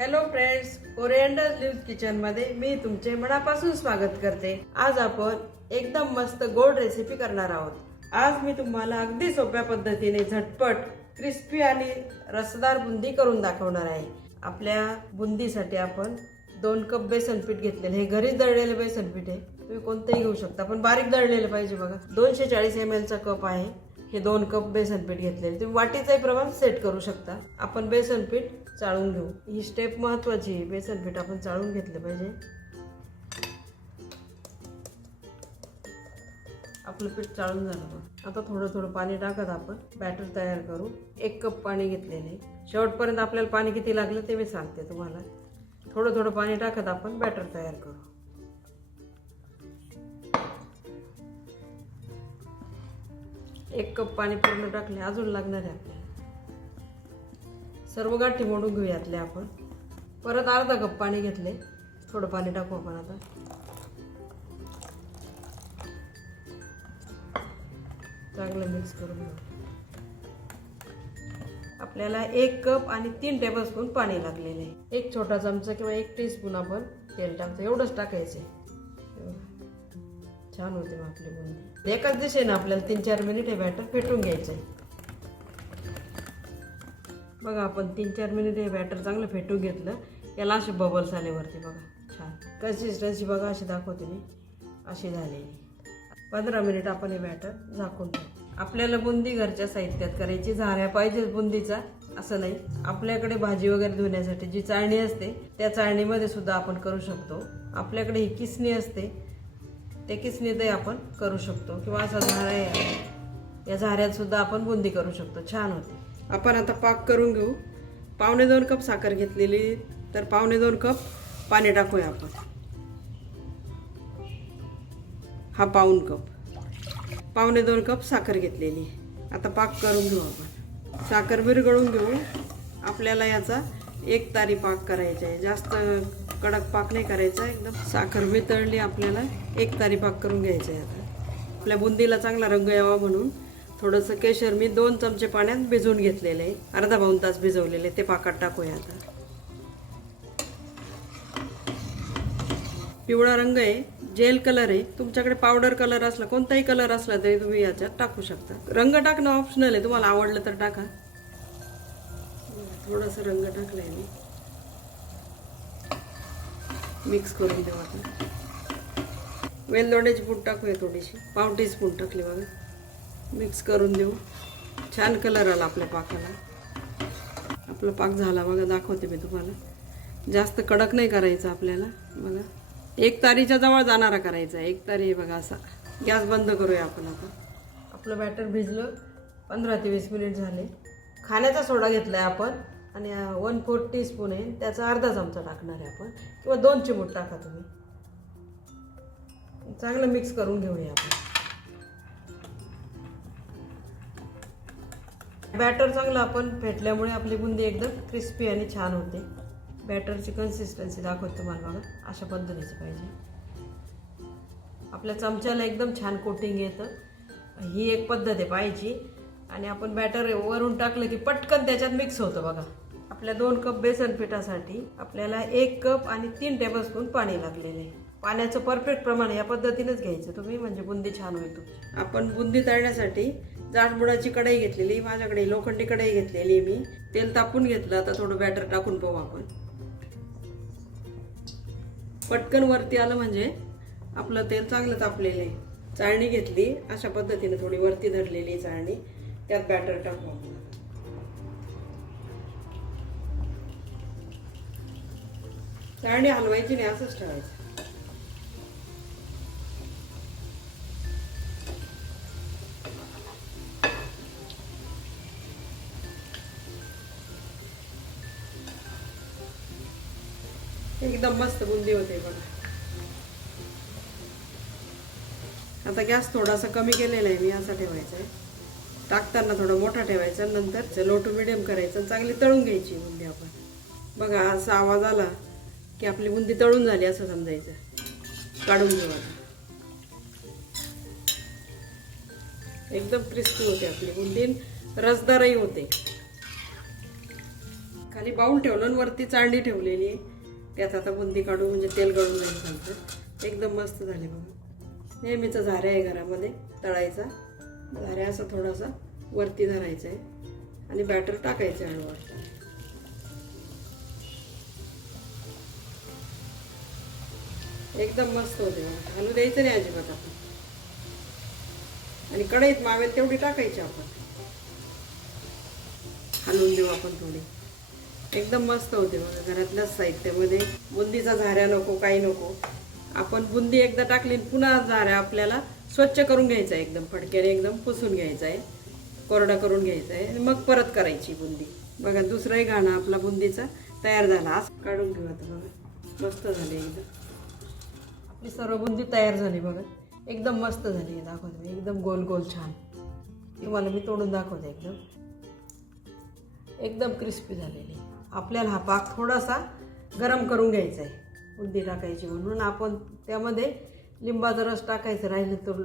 Hello friends ओरिएंडल leave किचनमध्ये मी तुमचे मनापासून स्वागत करते. आज आपण एकदम मस्त गोड रेसिपी करणार आहोत. आज मी तुम्हाला अगदी सोप्या पद्धतीने झटपट क्रिस्पी आणि रसदार बुंदी करून दाखवणार आहे. आपल्या बुंदीसाठी आपण दोन कप बेसन पीठ घेतलेले हे घरीच दळलेले बेसन पीठ आहे. तुम्ही कोणतंही घेऊ शकता पण बारीक दळलेलं पाहिजे बघा. दोनशे चाळीस एम एलचा कप आहे. हे दोन कप बेसन पीठ घेतलेले तुम्ही वाटीचंही प्रमाण सेट करू शकता. आपण बेसन पीठ चाळून घेऊ. ही स्टेप महत्त्वाची आहे. बेसन पीठ आपण चाळून घेतलं पाहिजे. आपलं पीठ चाळून झालं आता थोडं थोडं पाणी टाकत आपण. बॅटर तयार करू. एक कप पाणी घेतलेले शेवटपर्यंत आपल्याला पाणी किती लागलं ते मी सांगते तुम्हाला. थोडं थोडं पाणी टाकत आपण बॅटर तयार करू. एक कप पाणी पूर्ण टाकले. अजून लागणार आहे आपल्याला. सर्व गाठी मोडून घेऊ आपण. परत अर्धा कप पाणी घेतले. थोडं पाणी टाकू आपण आता. चांगलं मिक्स करून घेऊ. आपल्याला एक कप आणि तीन टेबलस्पून पाणी लागलेले. आहे एक छोटा चमचा किंवा एक टीस्पून आपण तेल टाकतो. एवढंच टाकायचे. छान होते मग आपली बुंदी एकाच दिशेनं आपल्याला तीन चार मिनिट हे बॅटर फेटून घ्यायचं आहे बघा आपण तीन चार मिनिट हे बॅटर चांगलं फेटून घेतलं. याला असे बबल्स आले वरती बघा. छान. कन्सिस्टन्सी बघा अशी दाखवते मी. अशी झालेली. पंधरा मिनिट आपण हे बॅटर झाकून ठेवू. आपल्याला बुंदी घरच्या साहित्यात करायची झाऱ्या पाहिजेच बुंदीचा असं नाही. आपल्याकडे भाजी वगैरे धुण्यासाठी जी चाळणी असते त्या चाळणीमध्ये सुद्धा आपण करू शकतो. आपल्याकडे ही किसणी असते त्या किसणीतही आपण करू शकतो. किंवा असा झारा आहे या झाऱ्यात सुद्धा आपण बुंदी करू शकतो. छान होते. आपण आता पाक करून घेऊ. पावणे दोन कप साखर घेतलेली. तर पावणे दोन कप पाणी टाकूया आपण. हा पाऊन कप. पावणे दोन कप साखर घेतलेली. आता पाक करून घेऊ आपण. साखर विरगळून घेऊ. आपल्याला याचा एक तारी पाक करायचा आहे. जास्त कडक पाक नाही करायचा. एकदम साखर वितळली आपल्याला एक तारी पाक करून घ्यायचा आहे आता. आपल्या बुंदीला चांगला रंग यावा म्हणून. थोडंसं केशर मी दोन चमचे पाण्यात भिजवून घेतलेले आहे. अर्धा पाऊन तास भिजवलेले ते पाकात टाकूया आता. पिवळा रंग आहे जेल कलर आहे. तुमच्याकडे पावडर कलर असला कोणताही कलर असला तरी तुम्ही याच्यात टाकू शकता. रंग टाकणं ऑप्शनल आहे तुम्हाला आवडलं तर टाका. थोडासा रंग टाकलाय मी. मिक्स करून देऊ आता. वेलदोड्याची पूड टाकूया थोडीशी. पाव टीस्पून टाकली बघा. मिक्स करून देऊ. छान कलर आला आपल्या पाकाला. आपला पाक झाला बघा दाखवते मी तुम्हाला. जास्त कडक नाही करायचं आपल्याला बघा. एक तारीच्या जवळ जाणारा करायचा एक तारी आहे बघा असा. गॅस बंद करूया आपण आता. आपलं बॅटर भिजलं पंधरा ते वीस मिनिट झाले. खाण्याचा सोडा घेतला आहे आपण आणि वन फोर्थ टी स्पून आहे. त्याचा अर्धा चमचा टाकणार आहे आपण. किंवा दोन चिमूट टाका तुम्ही. चांगलं मिक्स करून घेऊया आपण. बॅटर चांगलं आपण फेटल्यामुळे आपली बुंदी एकदम क्रिस्पी आणि छान होते. बॅटरची कन्सिस्टन्सी दाखवतो तुम्हाला बघा. अशा पद्धतीची पाहिजे. आपल्या चमच्याला एकदम छान कोटिंग येतं. ही एक पद्धत आहे पाहिजे आणि आपण बॅटर वरून टाकलं की पटकन त्याच्यात मिक्स होतं बघा. आपल्या दोन कप बेसन पिठासाठी आपल्याला एक कप आणि तीन टेबलस्पून पाणी लागलेलं आहे. पाण्याचं परफेक्ट प्रमाण या पद्धतीनेच घ्यायचं तुम्ही म्हणजे बुंदी छान होईल तुमची. आपण बुंदी तळण्यासाठी जाडबुडाची कढई घेतलेली माझ्याकडे लोखंडी कढई घेतलेली मी. तेल तापून घेतलं आता थोडं बॅटर टाकून पाहू आपण. पटकन वरती आलं म्हणजे आपलं तेल चांगलं तापलेलं आहे. चाळणी घेतली अशा पद्धतीने थोडी वरती धरलेली चाळणी. त्यात बॅटर टाकू आपण. चाळणी हलवायची नाही असंच ठेवायचं. एकदम मस्त बुंदी होते बघा. आता गॅस थोडासा कमी केलेला आहे मी असा ठेवायचा आहे टाकताना थोडा मोठा ठेवायचा नंतर लो टू मिडियम करायचं चांगली तळून घ्यायची बुंदी आपण. बघा असा आवाज आला की आपली बुंदी तळून झाली असं समजायचं. काढून घेऊ आता. एकदम क्रिस्पी होते आपली बुंदी रसदारही होते. खाली बाऊल ठेवलं आणि वरती चांडी ठेवलेली आहे. त्यात आता बुंदी काढू म्हणजे तेल गळून जाईल चालतं. एकदम मस्त झाले बघा. नेहमीचा झाऱ्या आहे घरामध्ये तळायचा. झाऱ्या असा थोडासा वरती धरायचा आहे. आणि बॅटर टाकायचं आहे हळूहळू. एकदम मस्त होते बघा. हलू द्यायचं नाही अजिबात आपण. आणि कढईत मावेल तेवढी टाकायची आपण. हलवून देऊ आपण थोडी. एकदम मस्त होते बघा घरातल्याच साहित्यामध्ये. बुंदीचा झाऱ्या नको काही नको. आपण बुंदी एकदा टाकली आणि पुन्हा झाऱ्या आपल्याला स्वच्छ करून घ्यायचा आहे एकदम फडक्याने एकदम पुसून घ्यायचा आहे. कोरडा करून घ्यायचा आहे आणि मग परत करायची बुंदी. बघा दुसराही गाणं आपला बुंदीचा तयार झाला. आज काढून घेऊ आता बघा. मस्त झाले एकदम. आपली सर्व बुंदी तयार झाली बघा. एकदम मस्त झाली दाखवते एकदम गोल गोल छान. तुम्हाला मी तोडून दाखवते एकदम. एकदम क्रिस्पी झालेली. आपल्याला हा पाक थोडासा गरम करून घ्यायचा आहे. बुंदी टाकायची म्हणून आपण त्यामध्ये लिंबाचा रस टाकायचा राहिलं तर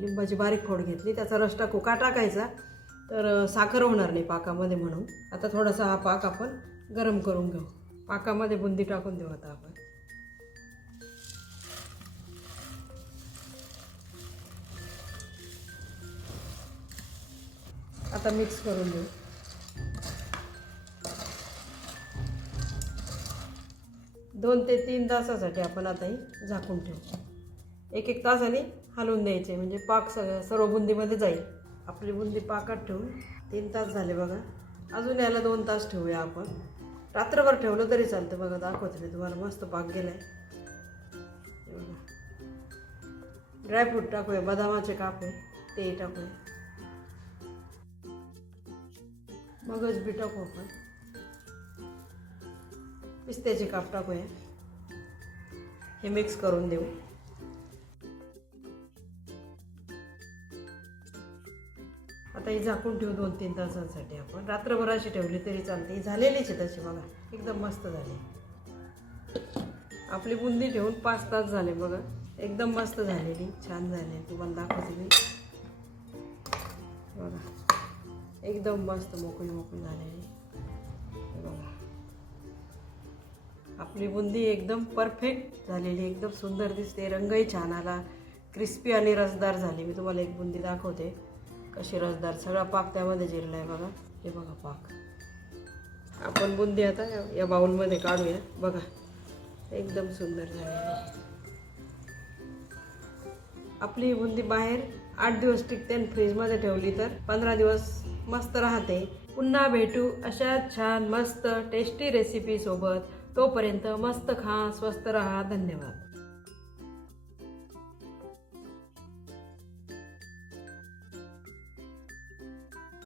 लिंबाची बारीक फोड घेतली त्याचा रस टाकू का टाकायचा? तर साखर होणार नाही पाकामध्ये म्हणून. आता थोडासा हा पाक आपण गरम करून घेऊ. पाकामध्ये बुंदी टाकून देऊ आता आपण. आता मिक्स करून देऊ. दोन ते तीन तासासाठी आपण आता ही झाकून ठेवू एक एक तासाने हलवून द्यायचे म्हणजे पाक सगळं सर्व बुंदीमध्ये जाईल. आपली बुंदी पाकात ठेवून तीन तास झाले बघा. अजून याला दोन तास ठेवूया आपण. रात्रभर ठेवलं तरी चालतं बघा दाखवते मी तुम्हाला. मस्त पाक गेलाय. आहे ड्रायफ्रूट टाकूया बदामाचे काप आहे ते टाकूया. मगज बी टाकू आपण. पिस्त्याचे काप टाकूया. हे मिक्स करून देऊ. आता ही झाकून ठेवू दोन तीन तासांसाठी आपण. रात्रभर अशी ठेवली तरी चालते. ही झालेलीच आहे तशी बघा एकदम मस्त झाली. आपली बुंदी ठेवून पाच तास झाले बघा. एकदम मस्त झालेली. छान झाली. तुम्हाला दाखवते बघा. एकदम मस्त मोकळी मोकळी झालेली. आपली बुंदी एकदम परफेक्ट झालेली एकदम सुंदर दिसते. रंगही छान आला. क्रिस्पी आणि रसदार झाली. मी तुम्हाला एक बुंदी दाखवते. कशी रसदार. सगळा पाक त्यामध्ये जिरला आहे बघा. हे बघा पाक. आपण बुंदी आता या- बाऊलमध्ये काढूया. बघा. एकदम सुंदर झालेली. आहे. आपली ही बुंदी बाहेर आठ दिवस टिकते आणि फ्रीजमध्ये ठेवली तर पंधरा दिवस मस्त राहते. पुन्हा भेटू अशा छान मस्त टेस्टी रेसिपीसोबत तोपर्यंत मस्त खा स्वस्त रहा. धन्यवाद.